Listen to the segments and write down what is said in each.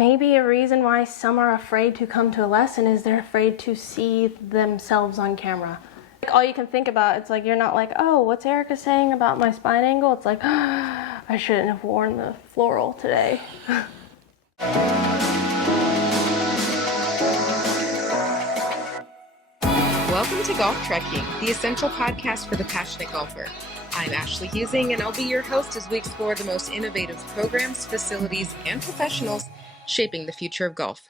Maybe a reason why some are afraid to come to a lesson is they're afraid to see themselves on camera. Like, all you can think about, it's like, you're not like, oh, what's Erica saying about my spine angle? It's like, I shouldn't have worn the floral today. Welcome to GolfTrekking, the essential podcast for the passionate golfer. I'm Ashley Husing, and I'll be your host as we explore the most innovative programs, facilities, and professionals shaping the future of golf.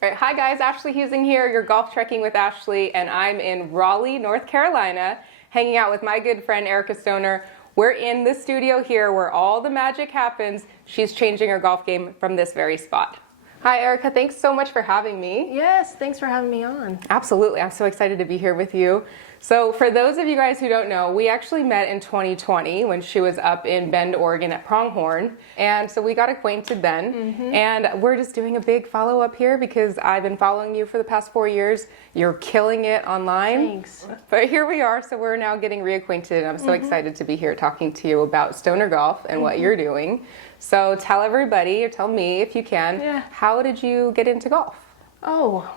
All right, hi guys, Ashley Husing here, your GolfTrekking with Ashley, and I'm in Raleigh, North Carolina, hanging out with my good friend Erica Stoner. We're in the studio here where all the magic happens. She's changing her golf game from this very spot. Hi Erica, thanks so much for having me. Yes, thanks for having me on. Absolutely, I'm so excited to be here with you. So for those of you guys who don't know, we actually met in 2020 when she was up in Bend, Oregon at Pronghorn. And so we got acquainted then. And we're just doing a big follow-up here because I've been following you for the past 4 years. You're killing it online. Thanks. But here we are, so we're now getting reacquainted. And I'm so excited to be here talking to you about Stoner Golf and what you're doing. So tell everybody, or tell me if you can, how did you get into golf? Oh,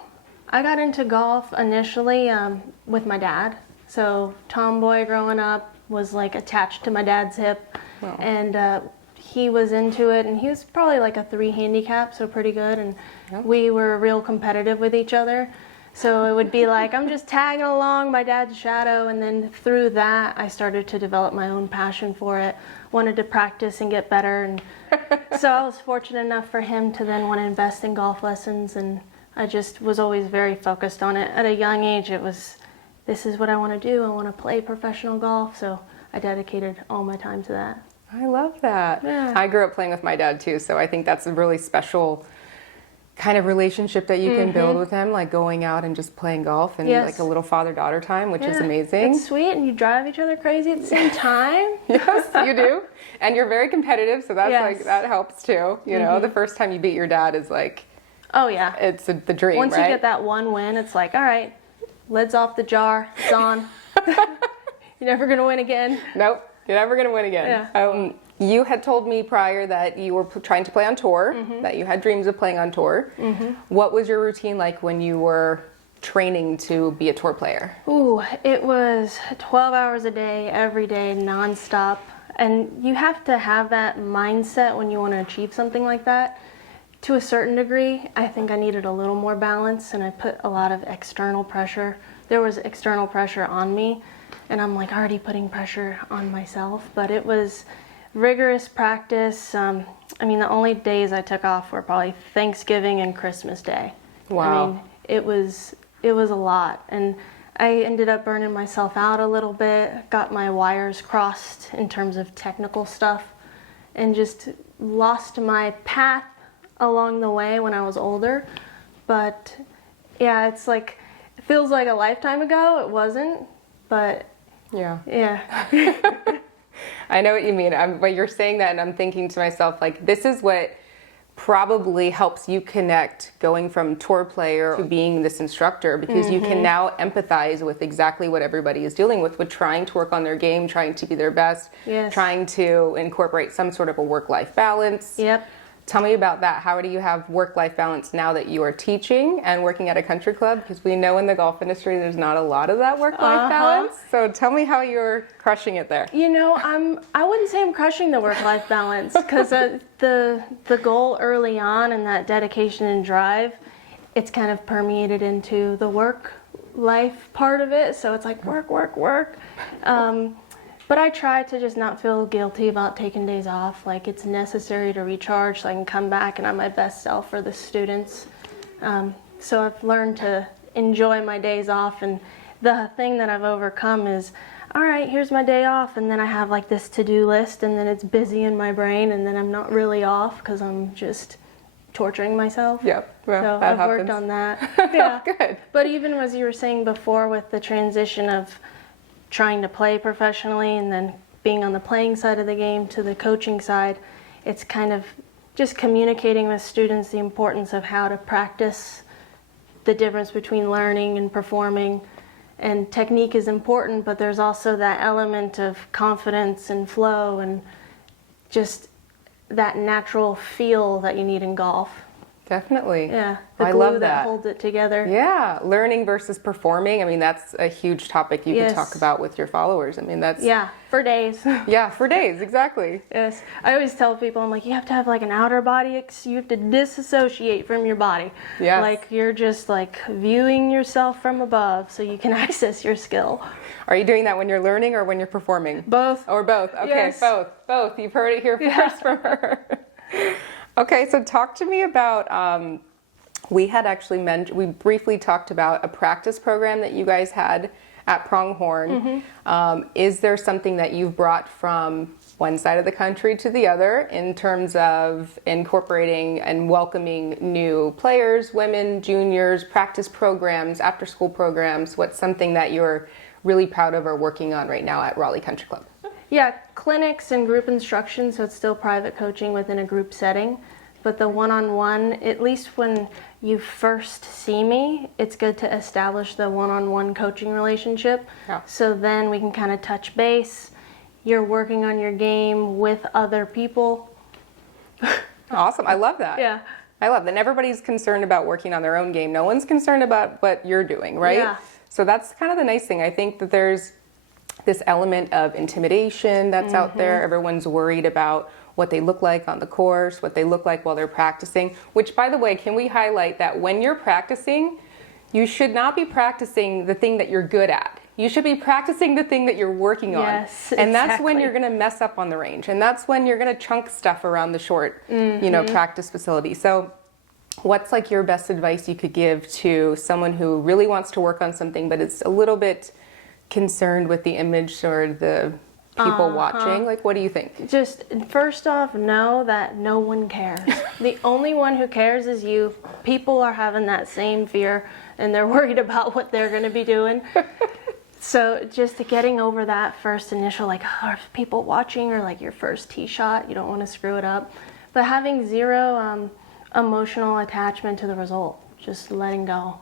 I got into golf initially with my dad. So tomboy growing up, was like attached to my dad's hip. Wow. And he was into it, and he was probably like a 3 handicap, so pretty good. And we were real competitive with each other. So it would be like, I'm just tagging along my dad's shadow, and then through that, I started to develop my own passion for it, wanted to practice and get better. And so I was fortunate enough for him to then want to invest in golf lessons, and I just was always very focused on it. At a young age, it was, this is what I want to do. I want to play professional golf, so I dedicated all my time to that. I love that. Yeah. I grew up playing with my dad too, so I think that's a really special kind of relationship that you can build with him, like going out and just playing golf and like a little father-daughter time, which is amazing. It's sweet, and you drive each other crazy at the same time. Yes, you do. And you're very competitive, so that's like, that helps too. You know, the first time you beat your dad is like, oh yeah, it's the dream, Once right? you get that one win, it's like, all right, lid's off the jar, it's on. You're never gonna win again. Nope, you're never gonna win again. Yeah. You had told me prior that you were trying to play on tour, that you had dreams of playing on tour. What was your routine like when you were training to be a tour player? Ooh, it was 12 hours a day, every day, nonstop. And you have to have that mindset when you want to achieve something like that. To a certain degree, I think I needed a little more balance, and I put a lot of external pressure. There was external pressure on me, and I'm like already putting pressure on myself, but it was rigorous practice. I mean, the only days I took off were probably Thanksgiving and Christmas Day. Wow. I mean, it was a lot, and I ended up burning myself out a little bit, got my wires crossed in terms of technical stuff, and just lost my path along the way when I was older. But yeah, it's like, it feels like a lifetime ago. It wasn't, but yeah. I know what you mean. But you're saying that, and I'm thinking to myself, like, this is what probably helps you connect going from tour player to being this instructor, because you can now empathize with exactly what everybody is dealing with trying to work on their game, trying to be their best, trying to incorporate some sort of a work-life balance. Yep. Tell me about that. How do you have work-life balance now that you are teaching and working at a country club? Because we know in the golf industry there's not a lot of that work-life balance. So tell me how you're crushing it there. You know, I wouldn't say I'm crushing the work-life balance, because the goal early on and that dedication and drive, it's kind of permeated into the work-life part of it. So it's like work. But I try to just not feel guilty about taking days off. Like, it's necessary to recharge so I can come back and I'm my best self for the students. So I've learned to enjoy my days off, and the thing that I've overcome is, all right, here's my day off, and then I have like this to-do list, and then it's busy in my brain, and then I'm not really off because I'm just torturing myself. Yep. Well, so I've worked on that. Yeah. Good. But even as you were saying before, with the transition of trying to play professionally and then being on the playing side of the game to the coaching side, it's kind of just communicating with students the importance of how to practice, the difference between learning and performing. And technique is important, but there's also that element of confidence and flow, and just that natural feel that you need in golf. Definitely. Yeah, the I glue love that holds it together. Yeah, learning versus performing. I mean, that's a huge topic you could talk about with your followers. I mean, that's... Yeah, for days. Yeah, for days, exactly. Yes. I always tell people, I'm like, you have to have like an outer body, you have to disassociate from your body. Yes. Like you're just like viewing yourself from above so you can access your skill. Are you doing that when you're learning or when you're performing? Both. Or both? Okay, Yes. Both. You've heard it here first from her. Okay, so talk to me about, we had actually we briefly talked about a practice program that you guys had at Pronghorn. Is there something that you've brought from one side of the country to the other in terms of incorporating and welcoming new players, women, juniors, practice programs, after school programs? What's something that you're really proud of or working on right now at Raleigh Country Club? Yeah, clinics and group instruction, so it's still private coaching within a group setting. But the one-on-one, at least when you first see me, it's good to establish the one-on-one coaching relationship. Yeah. So then we can kind of touch base. You're working on your game with other people. Awesome, I love that. Yeah. I love that. And everybody's concerned about working on their own game. No one's concerned about what you're doing, right? Yeah. So that's kind of the nice thing. I think that there's this element of intimidation that's out there. Everyone's worried about what they look like on the course, what they look like while they're practicing, which, by the way, can we highlight that when you're practicing, you should not be practicing the thing that you're good at. You should be practicing the thing that you're working on. Yes, and that's when exactly. you're going to mess up on the range. And that's when you're going to chunk stuff around the short, practice facility. So what's like your best advice you could give to someone who really wants to work on something, but it's a little bit concerned with the image or the people watching? Like, what do you think? Just first off, know that no one cares. The only one who cares is you. People are having that same fear and they're worried about what they're going to be doing. So just getting over that first initial, like, are people watching, or like your first tee shot, you don't want to screw it up. But having zero emotional attachment to the result, just letting go.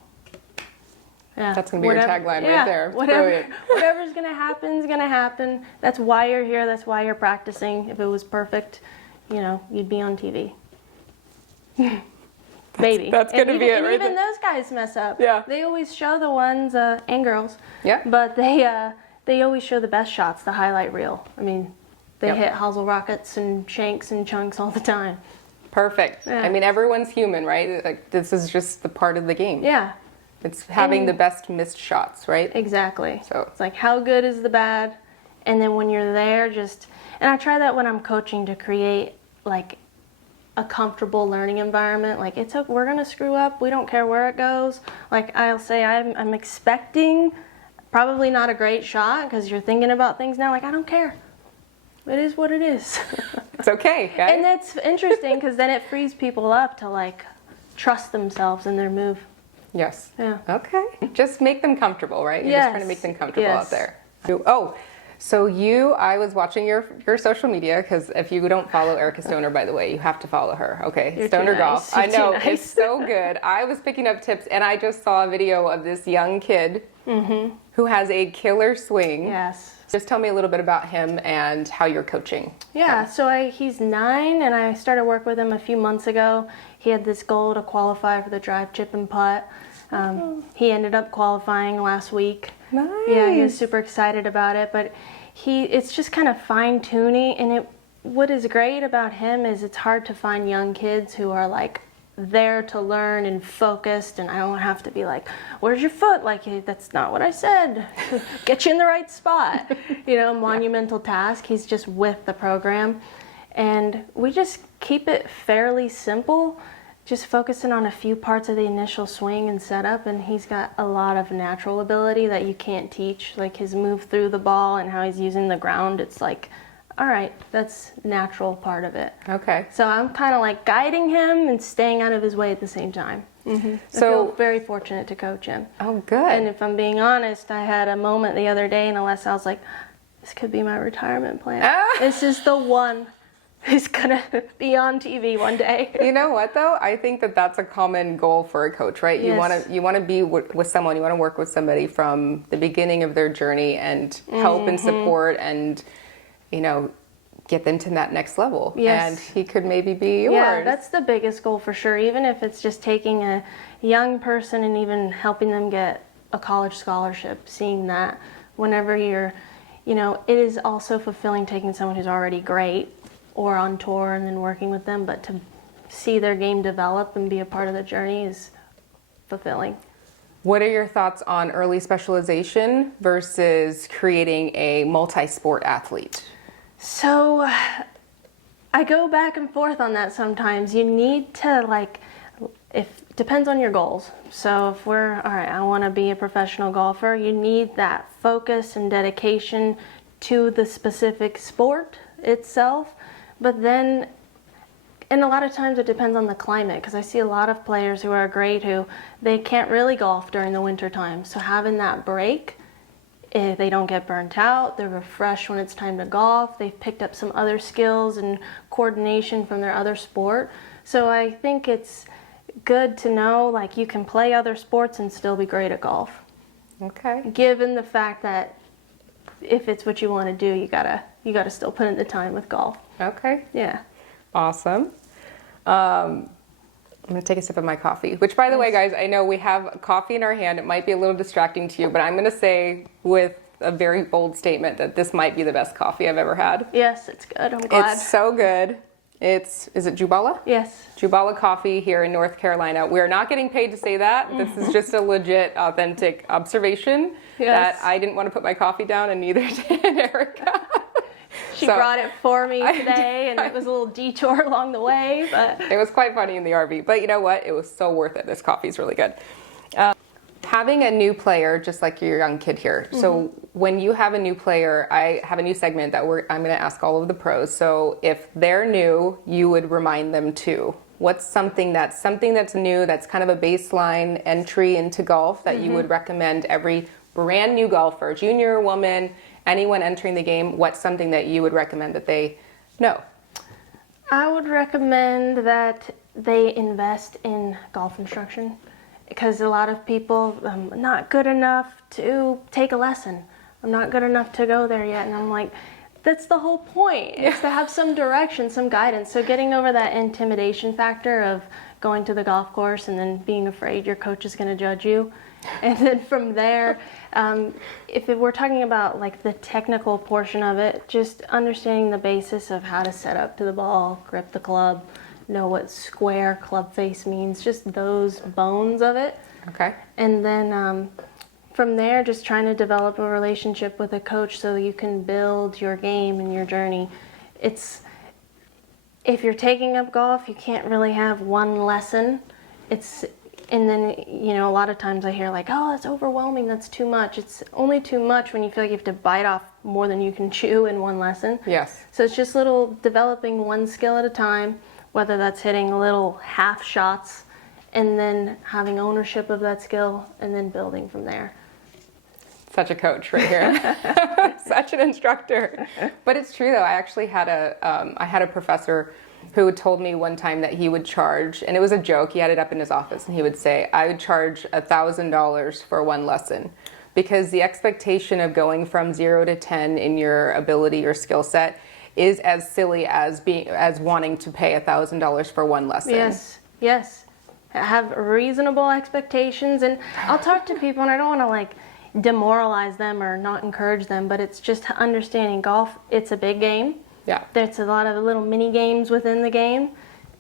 Yeah. That's going to be your tagline right there. Whatever's going to happen is going to happen. That's why you're here. That's why you're practicing. If it was perfect, you'd be on TV. Maybe. That's going to be it right even there. those guys mess up. Yeah. They always show the ones, and girls. Yeah. But they always show the best shots, the highlight reel. I mean, they hit hosel rockets and shanks and chunks all the time. Perfect. Yeah. I mean, everyone's human, right? Like, this is just the part of the game. Yeah. It's having the best missed shots, right? Exactly. So it's like, how good is the bad? And then when you're there, and I try that when I'm coaching to create like a comfortable learning environment. Like, we're gonna screw up. We don't care where it goes. Like, I'll say I'm expecting probably not a great shot because you're thinking about things now. Like, I don't care. It is what it is. It's okay, guys. And that's interesting because then it frees people up to like trust themselves in their move. Yes. Yeah. Okay. Just make them comfortable, right? You're just trying to make them comfortable out there. Oh, so I was watching your social media, because if you don't follow Erica Stoner, by the way, you have to follow her. Okay. You're Stoner too Golf. nice. I know. You're too nice. It's so good. I was picking up tips, and I just saw a video of this young kid who has a killer swing. Yes. Just tell me a little bit about him and how you're coaching. Yeah, so he's 9, and I started work with him a few months ago. He had this goal to qualify for the drive, chip, and putt. He ended up qualifying last week. Nice. Yeah, he was super excited about it, but it's just kind of fine-tuning, and what is great about him is it's hard to find young kids who are like there to learn and focused, and I don't have to be like, where's your foot? Like, hey, that's not what I said. Get you in the right spot. Monumental task. He's just with the program, and we just keep it fairly simple, just focusing on a few parts of the initial swing and setup, and he's got a lot of natural ability that you can't teach, like his move through the ball and how he's using the ground. It's like, all right, that's natural part of it. Okay. So I'm kind of like guiding him and staying out of his way at the same time. I feel very fortunate to coach him. Oh, good. And if I'm being honest, I had a moment the other day in a lesson, I was like, this could be my retirement plan. This is the one who's gonna be on TV one day. You know what, though? I think that that's a common goal for a coach, right? Yes. You want to be with someone. You want to work with somebody from the beginning of their journey and help and support and get them to that next level. Yes. And he could maybe be yours. Yeah, that's the biggest goal for sure. Even if it's just taking a young person and even helping them get a college scholarship, seeing that whenever you're, it is also fulfilling taking someone who's already great or on tour and then working with them, but to see their game develop and be a part of the journey is fulfilling. What are your thoughts on early specialization versus creating a multi-sport athlete? So I go back and forth on that sometimes. You need to depends on your goals. So if we're, all right, I want to be a professional golfer, you need that focus and dedication to the specific sport itself. But then, and a lot of times it depends on the climate, because I see a lot of players who are great who they can't really golf during the winter time. So having that break, if they don't get burnt out, they're refreshed when it's time to golf, they've picked up some other skills and coordination from their other sport. So I think it's good to know you can play other sports and still be great at golf. Okay. Given the fact that if it's what you want to do, you gotta still put in the time with golf. Okay. Yeah. Awesome. I'm going to take a sip of my coffee, which, by the way, guys, I know we have coffee in our hand. It might be a little distracting to you, but I'm going to say with a very bold statement that this might be the best coffee I've ever had. Yes, it's good. I'm glad. It's so good. Is it Jubala? Yes. Jubala Coffee here in North Carolina. We're not getting paid to say that. This is just a legit, authentic observation that I didn't want to put my coffee down, and neither did Erica. She brought it for me today, and it was a little detour along the way, but it was quite funny in the RV. But you know what? It was so worth it. This coffee is really good. Having a new player, just like your young kid here. So when you have a new player, I have a new segment that I'm going to ask all of the pros. So if they're new, you would remind them too. What's something that's new, that's kind of a baseline entry into golf that you would recommend every brand new golfer, junior, woman, anyone entering the game? What's something that you would recommend that they know? I would recommend that they invest in golf instruction, because a lot of people, I'm not good enough to take a lesson. I'm not good enough to go there yet. And I'm like, that's the whole point, is to have some direction, some guidance. So getting over that intimidation factor of going to the golf course and then being afraid your coach is going to judge you. And then from there, if we're talking about the technical portion of it, just understanding the basis of how to set up to the ball, grip the club, know what square club face means, just those bones of it. Okay. And then from there, just trying to develop a relationship with a coach so you can build your game and your journey. If you're taking up golf, you can't really have one lesson. And then, a lot of times I hear oh, that's overwhelming, that's too much. It's only too much when you feel like you have to bite off more than you can chew in one lesson. Yes. So it's just developing one skill at a time, whether that's hitting little half shots and then having ownership of that skill and then building from there. Such a coach right here. Such an instructor. But it's true though. I actually had a professor who told me one time that he would charge, and it was a joke, he had it up in his office, and he would say, I would charge $1,000 for one lesson, because the expectation of going from 0 to 10 in your ability or skill set is as silly as wanting to pay $1,000 for one lesson. Yes. Have reasonable expectations, and I'll talk to people, and I don't want to demoralize them or not encourage them, but it's just understanding golf, it's a big game. Yeah. There's a lot of little mini games within the game.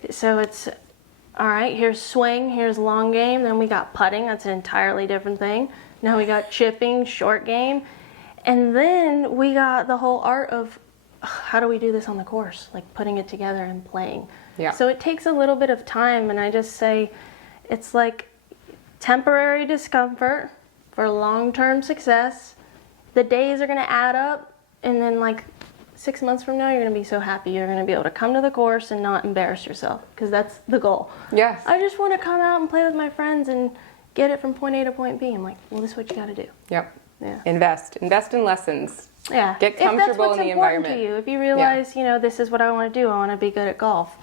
So it's, all right, here's swing, here's long game, then we got putting, that's an entirely different thing. Now we got chipping, short game. And then we got the whole art of how do we do this on the course, putting it together and playing. Yeah. So it takes a little bit of time, and I just say it's temporary discomfort for long-term success. The days are going to add up, and then 6 months from now, you're going to be so happy you're going to be able to come to the course and not embarrass yourself, because that's the goal. Yes. I just want to come out and play with my friends and get it from point A to point B. I'm well, this is what you got to do. Yep. Yeah. Invest in lessons. Yeah. Get comfortable in the environment. If that's what's important to you, if you realize, this is what I want to do, I want to be good at golf.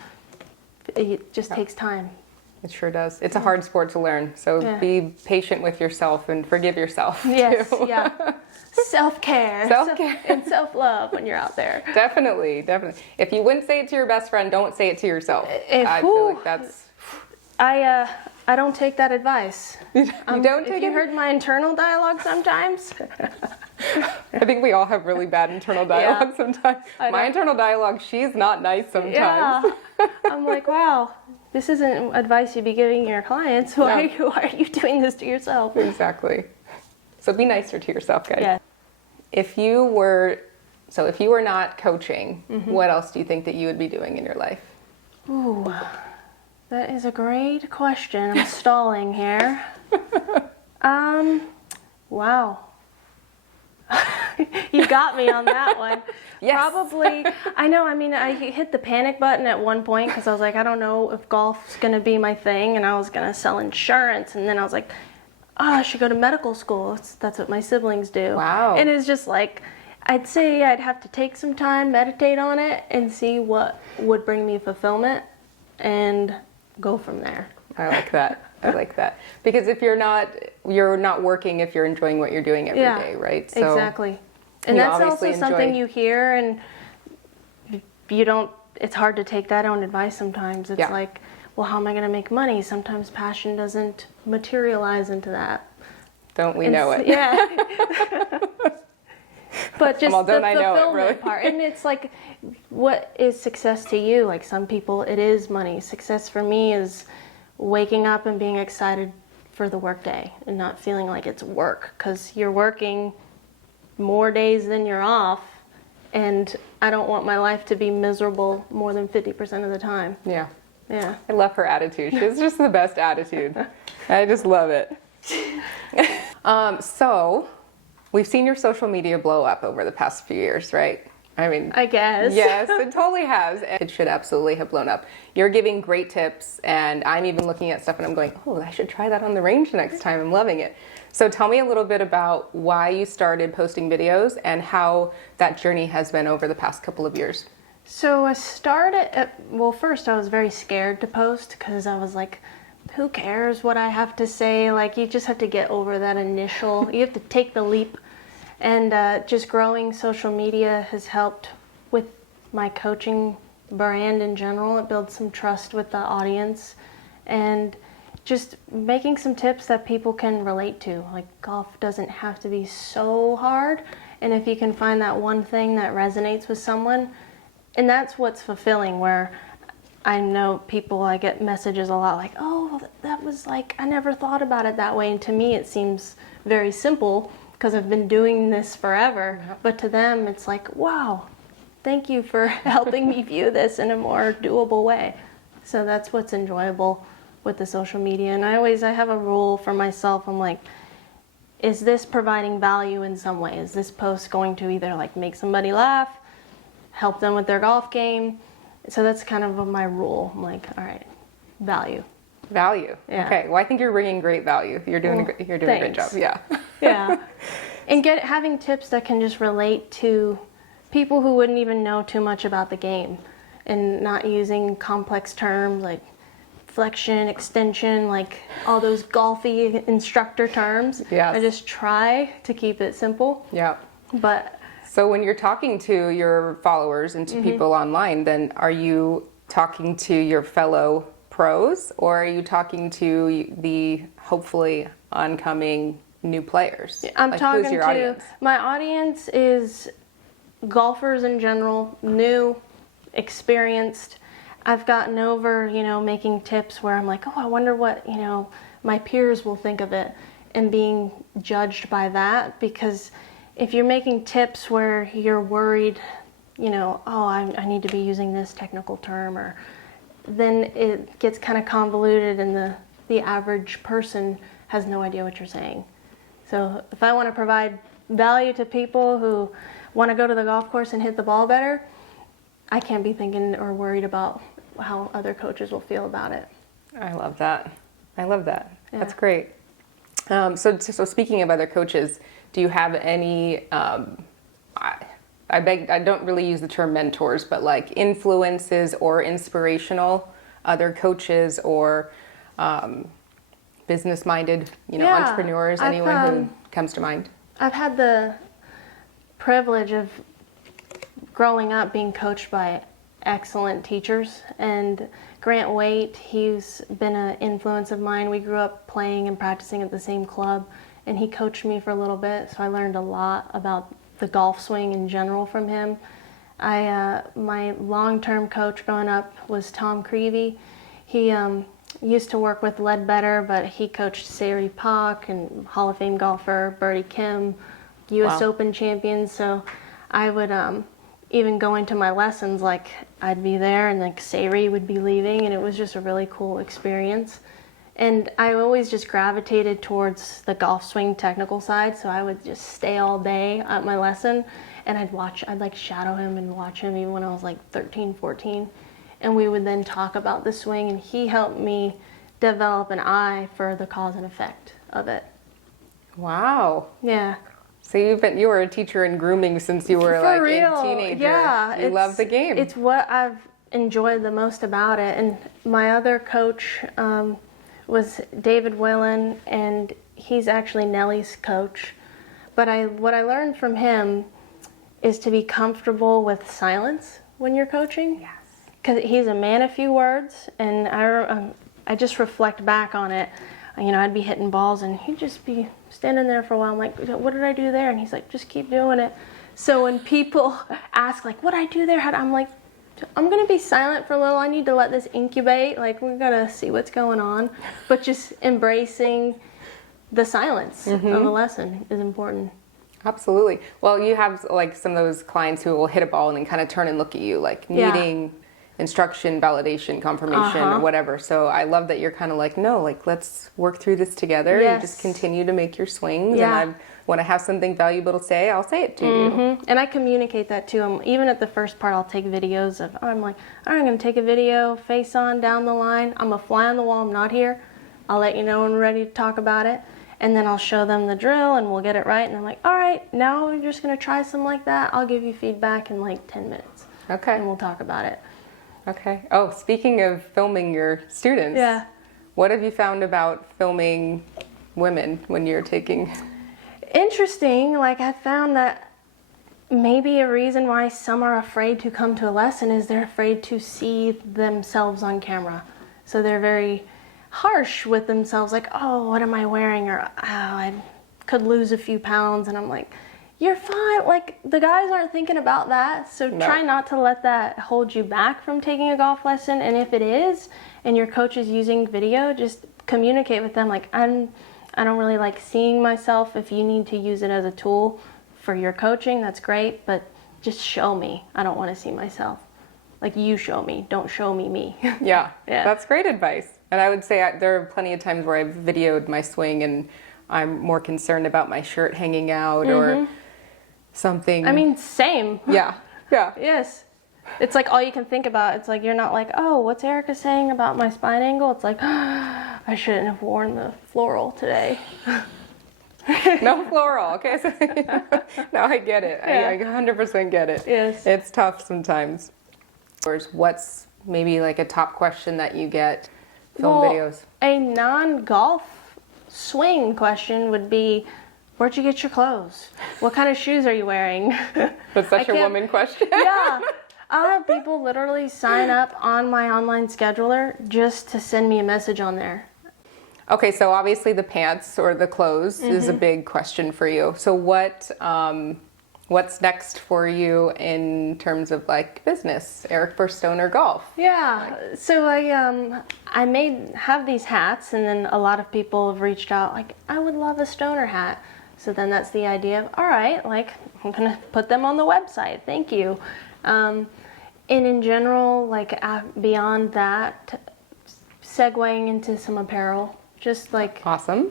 It just takes time. It sure does. It's a hard sport to learn. So be patient with yourself and forgive yourself. Yes, too. yeah. Self-care. Self-care. And self-love when you're out there. Definitely. If you wouldn't say it to your best friend, don't say it to yourself. I feel like that's... I don't take that advice. You don't take If you heard my internal dialogue sometimes. I think we all have really bad internal dialogue sometimes. My internal dialogue, she's not nice sometimes. Yeah. I'm like, wow, this isn't advice you'd be giving your clients. Why are you doing this to yourself? Exactly. So be nicer to yourself, guys. Yeah. If you were not coaching, what else do you think that you would be doing in your life? Ooh, that is a great question. I'm stalling here. Wow. You got me on that one. Yes. Probably, I know, I mean, I hit the panic button at one point because I was like, I don't know if golf's going to be my thing, and I was going to sell insurance, and then I was like, oh, I should go to medical school. That's what my siblings do. Wow. And it's just like, I'd say I'd have to take some time, meditate on it, and see what would bring me fulfillment, and go from there. I like that. I like that. Because if you're not working if you're enjoying what you're doing every day, right? So exactly. And that's also something you hear, and you don't, it's hard to take that on advice sometimes. It's like, well, how am I going to make money? Sometimes passion doesn't materialize into that. Don't we know it? Yeah. But just well, the I know it, fulfillment really. part. And it's like, what is success to you? Like, some people, it is money. Success for me is waking up and being excited for the workday and not feeling like it's work, because you're working more days than you're off, and I don't want my life to be miserable more than 50% of the time. Yeah. Yeah. I love her attitude. She has just the best attitude. I just love it. So we've seen your social media blow up over the past few years, right? I mean, I guess. Yes, it totally has. It should absolutely have blown up. You're giving great tips, and I'm even looking at stuff and I'm going, oh, I should try that on the range next time. I'm loving it. So tell me a little bit about why you started posting videos and how that journey has been over the past couple of years. So I started, well, first I was very scared to post because I was like, who cares what I have to say? Like, you just have to get over that initial, you have to take the leap. And just growing social media has helped with my coaching brand in general. It builds some trust with the audience, and just making some tips that people can relate to. Like, golf doesn't have to be so hard, and if you can find that one thing that resonates with someone, and that's what's fulfilling, where I know people, I get messages a lot like, oh, that was like, I never thought about it that way. And to me, it seems very simple because I've been doing this forever. But to them, it's like, wow, thank you for helping me view this in a more doable way. So that's what's enjoyable with the social media. And I have a rule for myself. I'm like, is this providing value in some way? Is this post going to either like make somebody laugh, help them with their golf game? So that's kind of my rule. I'm like, all right, value. Value. Yeah. Okay. Well, I think you're bringing great value. You're doing a great job. Yeah. Yeah. And having tips that can just relate to people who wouldn't even know too much about the game, and not using complex terms like flexion, extension, like all those golfy instructor terms. Yes. I just try to keep it simple. Yeah. But so when you're talking to your followers and to people online, then are you talking to your fellow pros, or are you talking to the hopefully oncoming new players? I'm talking who's your to audience? My audience is golfers in general, new, experienced. I've gotten over, making tips where I'm like, oh, I wonder what, my peers will think of it, and being judged by that. Because if you're making tips where you're worried, oh, I need to be using this technical term, or then it gets kind of convoluted, and the average person has no idea what you're saying. So if I want to provide value to people who want to go to the golf course and hit the ball better, I can't be thinking or worried about how other coaches will feel about it. I love that. Yeah. That's great. So speaking of other coaches, do you have any, I don't really use the term mentors, but like influences or inspirational other coaches or business-minded, Yeah, entrepreneurs, anyone who comes to mind? I've had the privilege of growing up being coached by excellent teachers, and Grant Waite, he's been an influence of mine. We grew up playing and practicing at the same club, and he coached me for a little bit, so I learned a lot about the golf swing in general from him. My long-term coach growing up was Tom Creevy. He used to work with Ledbetter, but he coached Sari Pak and Hall of Fame golfer Birdie Kim, U.S. Open champions. So I would even go into my lessons, like I'd be there and like Sari would be leaving, and it was just a really cool experience. And I always just gravitated towards the golf swing technical side, so I would just stay all day at my lesson, and I'd like shadow him and watch him even when I was like 13, 14. And we would then talk about the swing, and he helped me develop an eye for the cause and effect of it. Wow. Yeah. So you were a teacher in grooming since you were For like real. a teenager. Yeah. You love the game. It's what I've enjoyed the most about it. And my other coach was David Whelan, and he's actually Nellie's coach. But what I learned from him is to be comfortable with silence when you're coaching. Yes. Because he's a man of few words, and I just reflect back on it. I'd be hitting balls, and he'd just be standing there for a while. I'm like, what did I do there? And he's like, just keep doing it. So when people ask, like, what did I do there? I'm like, I'm going to be silent for a little. I need to let this incubate. Like, we've got to see what's going on. But just embracing the silence of a lesson is important. Absolutely. Well, you have like some of those clients who will hit a ball and then kind of turn and look at you, like needing instruction, validation, confirmation, or whatever. So I love that you're kind of like, no, like let's work through this together and just continue to make your swings. And when I have something valuable to say, I'll say it to you. And I communicate that to them. Even at the first part, I'll take videos of, I'm like, all right, I'm going to take a video, face on, down the line. I'm a fly on the wall. I'm not here. I'll let you know when we're ready to talk about it. And then I'll show them the drill, and we'll get it right. And I'm like, all right, now we're just going to try something like that. I'll give you feedback in like 10 minutes. Okay. And we'll talk about it. Okay. Oh, speaking of filming your students. Yeah. What have you found about filming women when you're taking? Interesting. Like, I found that maybe a reason why some are afraid to come to a lesson is they're afraid to see themselves on camera. So they're very harsh with themselves, like, oh, what am I wearing? Or, oh, I could lose a few pounds. And I'm like, you're fine. Like, the guys aren't thinking about that. So try not to let that hold you back from taking a golf lesson. And if it is, and your coach is using video, just communicate with them. Like, I don't really like seeing myself. If you need to use it as a tool for your coaching, that's great. But just show me. I don't want to see myself. Like, you show me. Don't show me me. Yeah. That's great advice. And I would say there are plenty of times where I've videoed my swing and I'm more concerned about my shirt hanging out or something. I mean, same. Yeah. Yes. It's like all you can think about. It's like you're not like, oh, what's Erica saying about my spine angle? It's like, I shouldn't have worn the floral today. No floral. Okay. So, no, I get it. I 100% get it. Yes. It's tough sometimes. What's maybe like a top question that you get film videos? A non-golf swing question would be, where'd you get your clothes? What kind of shoes are you wearing? That's such a woman question. Yeah. I'll have people literally sign up on my online scheduler just to send me a message on there. Okay, so obviously the pants or the clothes is a big question for you. So what's next for you in terms of like business, Eric Burstone or golf? Yeah, so I have these hats, and then a lot of people have reached out like, I would love a stoner hat. So then that's the idea of, all right, like I'm gonna put them on the website. Thank you. And in general, like beyond that, segueing into some apparel, just like Awesome.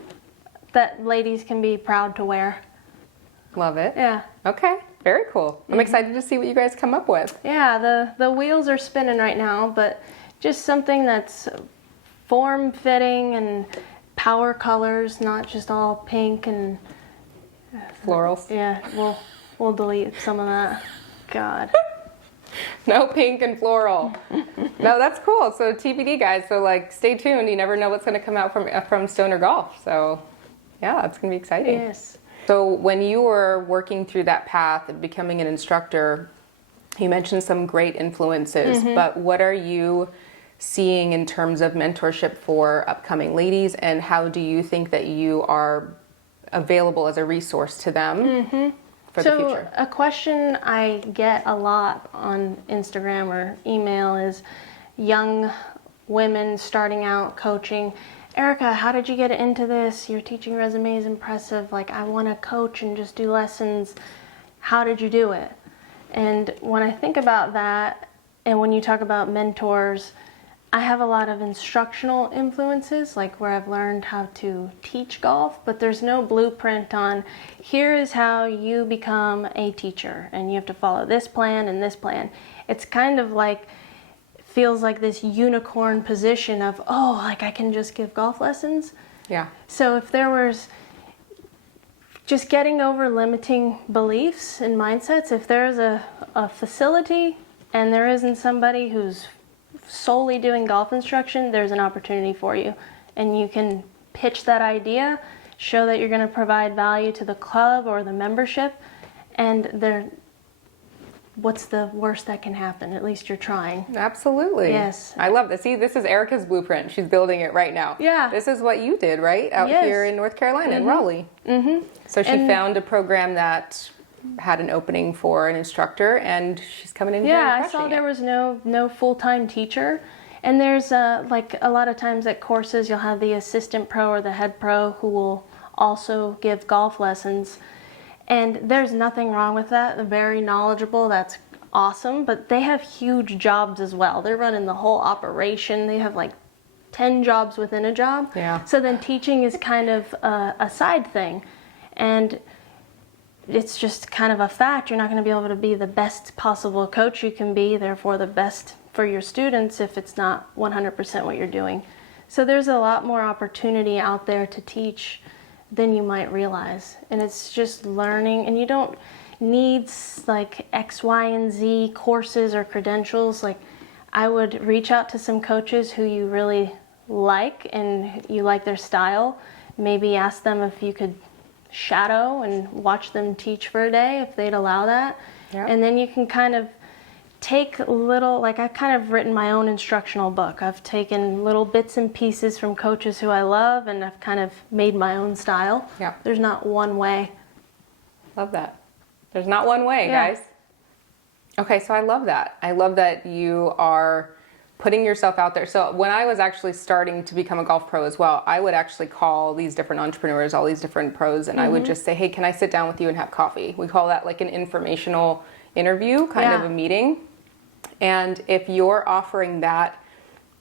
that ladies can be proud to wear. Love it. Yeah. Okay, very cool. I'm excited to see what you guys come up with. Yeah, the wheels are spinning right now, but just something that's form-fitting and power colors, not just all pink and Florals. yeah. We'll delete some of that. God. No pink and floral. No, that's cool. So TBD, guys. So like, stay tuned. You never know what's going to come out from Stoner Golf. So yeah, it's going to be exciting. Yes. So when you were working through that path of becoming an instructor, you mentioned some great influences, but what are you seeing in terms of mentorship for upcoming ladies, and how do you think that you are available as a resource to them for the future? So a question I get a lot on Instagram or email is young women starting out coaching. Erica, how did you get into this? Your teaching resume is impressive. Like, I want to coach and just do lessons. How did you do it? And when I think about that, and when you talk about mentors, I have a lot of instructional influences, like where I've learned how to teach golf, but there's no blueprint on here is how you become a teacher and you have to follow this plan and this plan. It's kind of like, feels like this unicorn position of, oh, like I can just give golf lessons. Yeah. So if there was just getting over limiting beliefs and mindsets, if there's a facility and there isn't somebody who's solely doing golf instruction, there's an opportunity for you. And you can pitch that idea, show that you're going to provide value to the club or the membership, and what's the worst that can happen? At least you're trying. Absolutely. Yes. I love this. See, this is Erica's blueprint. She's building it right now. Yeah. This is what you did, right? Out Yes. here in North Carolina, in Raleigh. So she found a program that had an opening for an instructor, and she's coming in here and Yeah, I crushing saw there it. was no full-time teacher. And there's like a lot of times at courses you'll have the assistant pro or the head pro who will also give golf lessons. And there's nothing wrong with that. They're very knowledgeable. That's awesome. But they have huge jobs as well. They're running the whole operation. They have like 10 jobs within a job. Yeah. So then teaching is kind of a side thing. And it's just kind of a fact. You're not going to be able to be the best possible coach you can be, therefore the best for your students if it's not 100% what you're doing. So there's a lot more opportunity out there to teach than you might realize. And it's just learning, and you don't need like X, Y, and Z courses or credentials. Like, I would reach out to some coaches who you really like and you like their style. Maybe ask them if you could shadow and watch them teach for a day if they'd allow that. Yep. And then you can kind of take little, like I've kind of written my own instructional book. I've taken little bits and pieces from coaches who I love, and I've kind of made my own style. Yeah. There's not one way. Love that. There's not one way, Yeah. guys. Okay, so I love that. I love that you are putting yourself out there. So when I was actually starting to become a golf pro as well, I would actually call these different entrepreneurs, all these different pros, and I would just say, hey, can I sit down with you and have coffee? We call that like an informational interview, kind of a meeting. And if you're offering that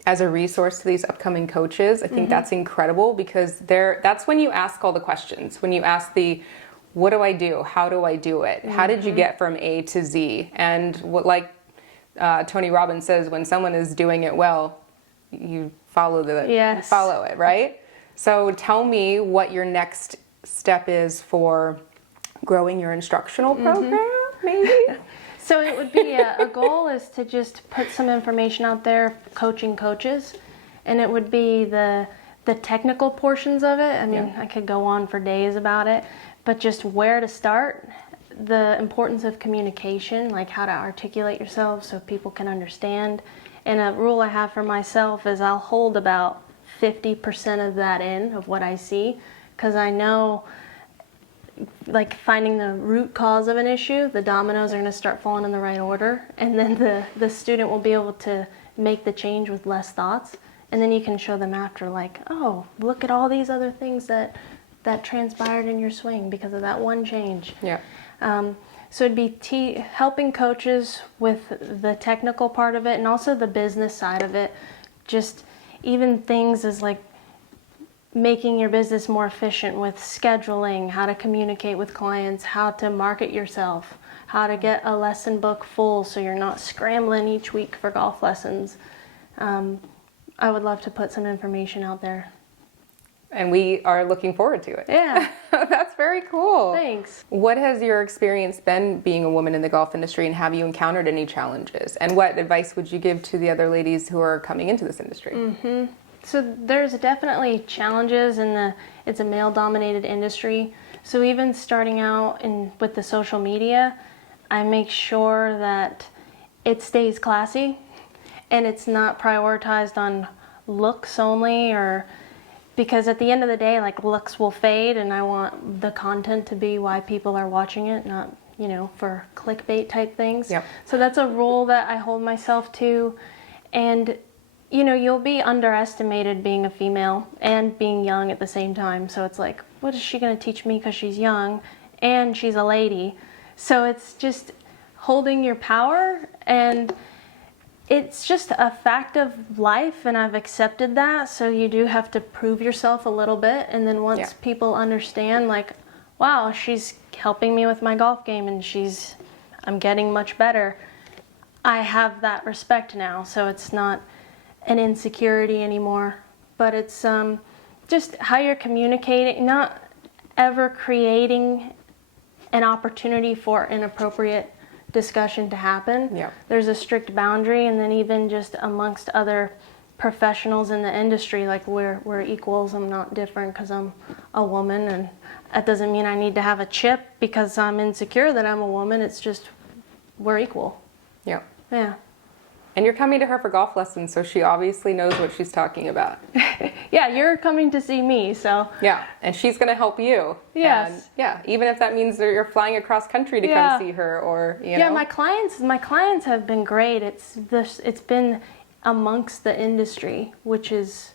as a resource to these upcoming coaches, I think that's incredible, because that's when you ask all the questions. When you ask what do I do? How do I do it? How did you get from A to Z? And what, like Tony Robbins says, when someone is doing it well, you follow it, right? So tell me what your next step is for growing your instructional program, maybe? So it would be a goal is to just put some information out there, coaching coaches, and it would be the technical portions of it. I mean, I could go on for days about it, but just where to start, the importance of communication, like how to articulate yourself so people can understand. And a rule I have for myself is I'll hold about 50% of that of what I see, because I know, like, finding the root cause of an issue, the dominoes are going to start falling in the right order, and then the student will be able to make the change with less thoughts, and then you can show them after, like, oh, look at all these other things that transpired in your swing because of that one change. Yeah. So it'd be helping coaches with the technical part of it, and also the business side of it. Just even things as like making your business more efficient with scheduling, how to communicate with clients, how to market yourself, how to get a lesson book full so you're not scrambling each week for golf lessons. I would love to put some information out there. And we are looking forward to it. Yeah. That's very cool. Thanks. What has your experience been being a woman in the golf industry, and have you encountered any challenges? And what advice would you give to the other ladies who are coming into this industry? So there's definitely challenges it's a male-dominated industry. So even starting out with the social media, I make sure that it stays classy and it's not prioritized on looks only, or because at the end of the day, like, looks will fade, and I want the content to be why people are watching it, not, for clickbait type things. Yep. So that's a rule that I hold myself to. And, you'll be underestimated being a female and being young at the same time. So it's like, what is she going to teach me because she's young and she's a lady? So it's just holding your power, and it's just a fact of life, and I've accepted that. So you do have to prove yourself a little bit, and then once people understand, like, wow, she's helping me with my golf game and I'm getting much better, I have that respect now. So it's not an insecurity anymore, but it's just how you're communicating, not ever creating an opportunity for inappropriate discussion to happen. Yeah. There's a strict boundary, and then even just amongst other professionals in the industry, like, we're equals. I'm not different because I'm a woman, and that doesn't mean I need to have a chip because I'm insecure that I'm a woman. It's just we're equal. Yeah. Yeah. And you're coming to her for golf lessons, so she obviously knows what she's talking about. Yeah, you're coming to see me, so. Yeah, and she's going to help you. Yes. And yeah, even if that means that you're flying across country to come see her, or you know. Yeah, my clients have been great. It's been amongst the industry, which has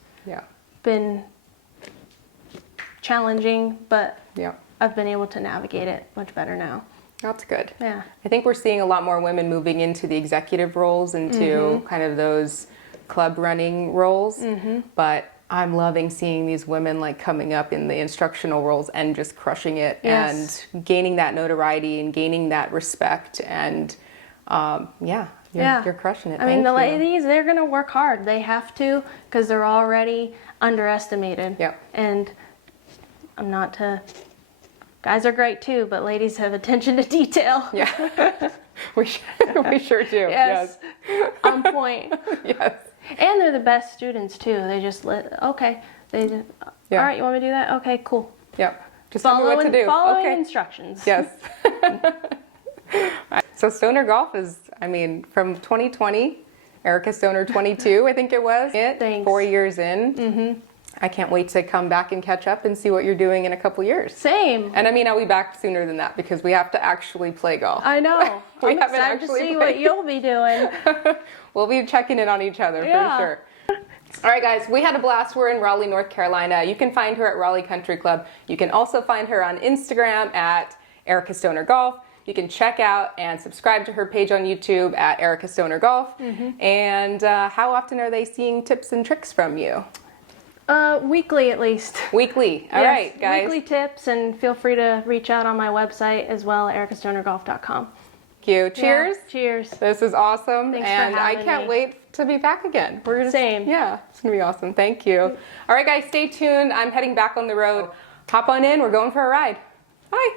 been challenging, but I've been able to navigate it much better now. That's good. Yeah. I think we're seeing a lot more women moving into the executive roles, into kind of those club running roles. But I'm loving seeing these women like coming up in the instructional roles and just crushing it and gaining that notoriety and gaining that respect. And you're crushing it. I mean, the ladies, they're going to work hard. They have to, because they're already underestimated. Yeah. And I'm not to... Guys are great too, but ladies have attention to detail. Yeah, we sure do. Yes. On point. Yes. And they're the best students too. They just all right, you want me to do that? Okay, cool. Yeah. Just tell me what to do. Following instructions. Yes. So Stoner Golf is, from 2020, Erica Stoner 22, I think it was. Thanks. 4 years in. I can't wait to come back and catch up and see what you're doing in a couple years. Same. And I'll be back sooner than that because we have to actually play golf. I know. I'm excited to see what you'll be doing. We'll be checking in on each other for sure. All right, guys, we had a blast. We're in Raleigh, North Carolina. You can find her at Raleigh Country Club. You can also find her on Instagram at Erica Stoner Golf. You can check out and subscribe to her page on YouTube at Erica Stoner Golf. And how often are they seeing tips and tricks from you? Weekly at least. Weekly. All right, guys. Weekly tips, and feel free to reach out on my website as well, ericastonergolf.com. Thank you. Cheers. Yeah, cheers. This is awesome. Thanks and for having I can't me. wait to be back again. Same. Yeah, it's going to be awesome. Thank you. All right, guys, stay tuned. I'm heading back on the road. Hop on in. We're going for a ride. Bye.